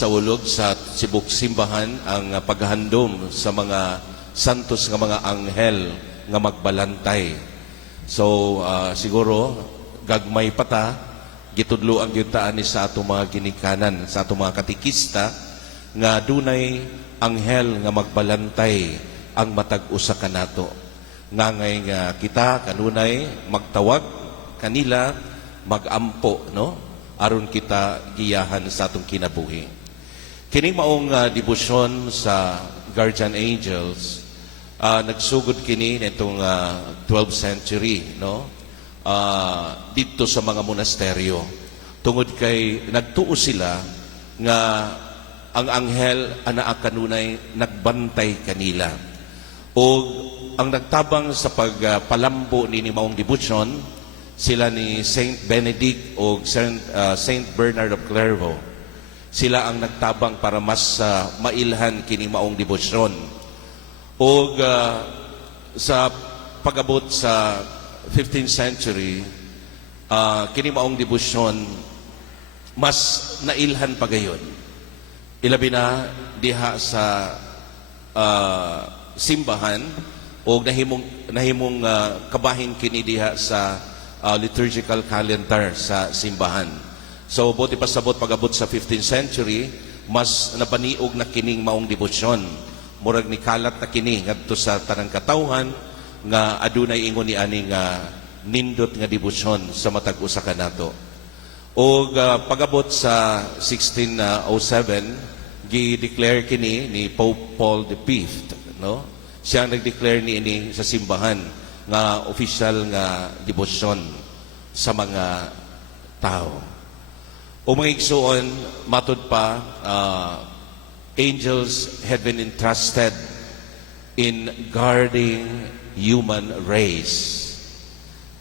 Sa ulog sa Sibuk Simbahan ang paghandom sa mga santos nga mga anghel nga magbalantay. So siguro gagmay pata gitudloan gyud ta ani sa ato mga ginikanan, sa ato mga katikista nga dunay anghel nga magbalantay ang matag usa kanato. Ngangay nga kita kanunay magtawag kanila magampo, no? Aron kita giyahan sa atong kinabuhi. Kining maong debosyon sa Guardian Angels, nagsugod kini nitong 12th century, no? Dito sa mga monasteryo. Tungod kay nagtuo sila nga ang anghel ana kanunay nagbantay kanila. O ang nagtabang sa pagpalambo ni maong debosyon, sila ni Saint Benedict o Saint Bernard of Clairvaux. Sila ang nagtabang para mas mailhan kini maong debosyon. O sa pagabot sa 15th century, kini maong debosyon mas nailhan pa gayon. Ilabi na diha sa simbahan o nahimong kabahin kini diha sa liturgical calendar sa simbahan. So, buti pasabot pag-abot sa 15th century, mas napaniog na kining maong debosyon. Murag ni kalat na kini ngadto sa tanang katawhan nga adunay ingon ni ani nga nindot nga debosyon sa matag usa kanato. O pag-abot sa 1607, gi-declare kini ni Pope Paul V, no? Siya nag-declare ni sa simbahan nga official nga debosyon sa mga tao. O mga igsuon, matod pa, angels had been entrusted in guarding human race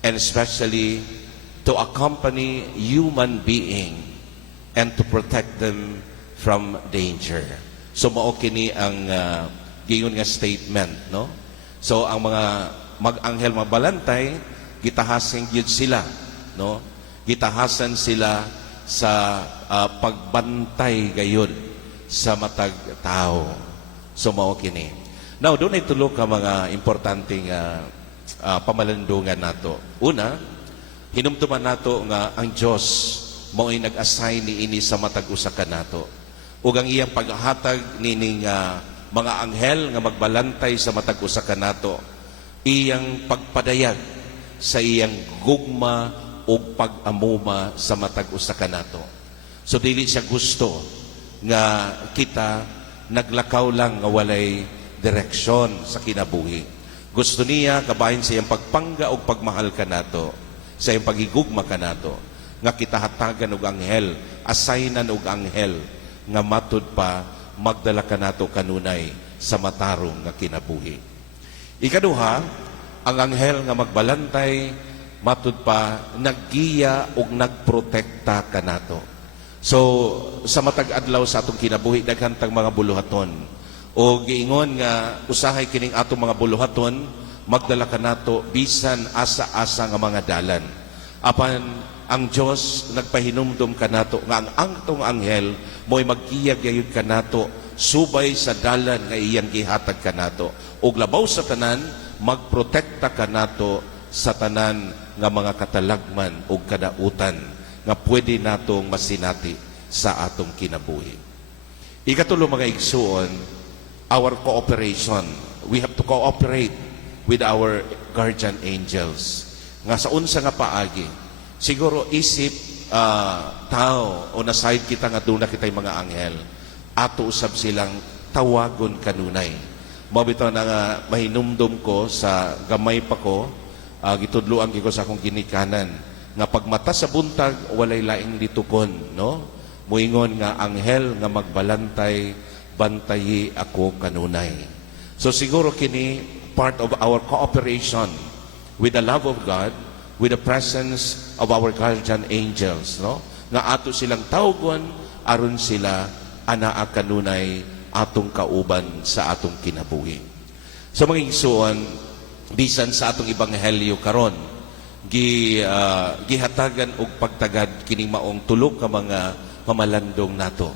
and especially to accompany human being and to protect them from danger. So mao kini ang giyon nga statement, no? So ang mga mag-anghel mabalantay gitahasan gyud sila, no? Gitahasan sila sa pagbantay gayon sa matag tao. So mao kini. Now doon ay tulo ka mga importanteng pamalandungan nato. Una, hinumduman nato nga ang Dios mao ay nag-assign niini sa matag usa kanato. Ug ang iyang paghatag nining mga anghel nga magbalantay sa matag usa kanato, iyang pagpadayag sa iyang gugma o pag-amuma sa matag usa kanato. So dili siya gusto nga kita naglakaw lang nga walay direksyon sa kinabuhi. Gusto niya kabahin sa iyang pagpangga o pagmahal kanato, sa iyang pagigugma kanato, nga kita hatagan og anghel, assignan og anghel nga matud pa magdala kanato kanunay sa matarong nga kinabuhi. Ikaduha, ang anghel nga magbalantay matud pa naggiya og nagprotekta kanato. So sa matag adlaw sa atong kinabuhi daghang tang mga buluhaton. O giingon nga usahay kining atong mga buluhaton magdala kanato bisan asa-asa nga mga dalan. Apan ang Dios nagpahinumdom kanato nga ang angtong anghel mo'y maggiya gayud kanato subay sa dalan nga iyang gihatag kanato. Og labaw sa tanan magprotekta kanato sa tanan nga mga katalagman o kadautan nga pwede natong masinati sa atong kinabuhi. Ikatulo mga igsuon, our cooperation. We have to cooperate with our guardian angels. Nga sa unsa nga paagi, siguro isip tao o nasayod kita nga doon na kita'y mga anghel, ato usab silang tawagon kanunay. Mabito na nga mahinumdum ko sa gamay pa ko, gitudloan ko sa akong ginikanan nga pagmata sa buntag walay laing litukon, no? Muingon nga anghel nga magbalantay bantayi ako kanunay. So siguro kini part of our cooperation with the love of God, with the presence of our guardian angels, no? Nga ato silang tawgon aron sila anaa kanunay atong kauban sa atong kinabuhi. So mga igsuon, bisan sa atong ebanghelyo karon gihatagan og pagtagad kining maong tulo ka mga pamalandong nato.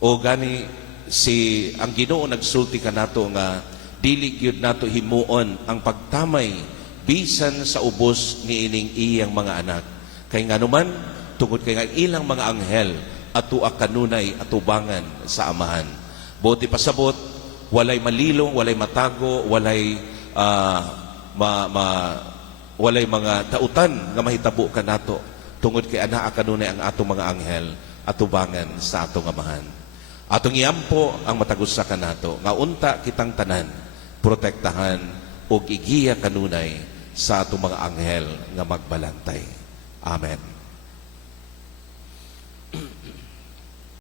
O gani si ang Ginoo nagsulti kanato nga dili gyud nato himuon ang pagtamay bisan sa ubos ni ining iyang mga anak. Kay nganuman tungod kay nga ilang mga anghel atua kanunay atubangan sa amahan. Buti pasabot walay malilong, walay matago, walay walay mga dautan nga mahitabo kanato tungod kay anaa kanunay ang atong mga anghel atubangan sa atong amahan. Atong iampo ang matagusa kanato nga unta kitang tanan protektahan ug igiya kanunay sa atong mga anghel nga magbalantay. Amen.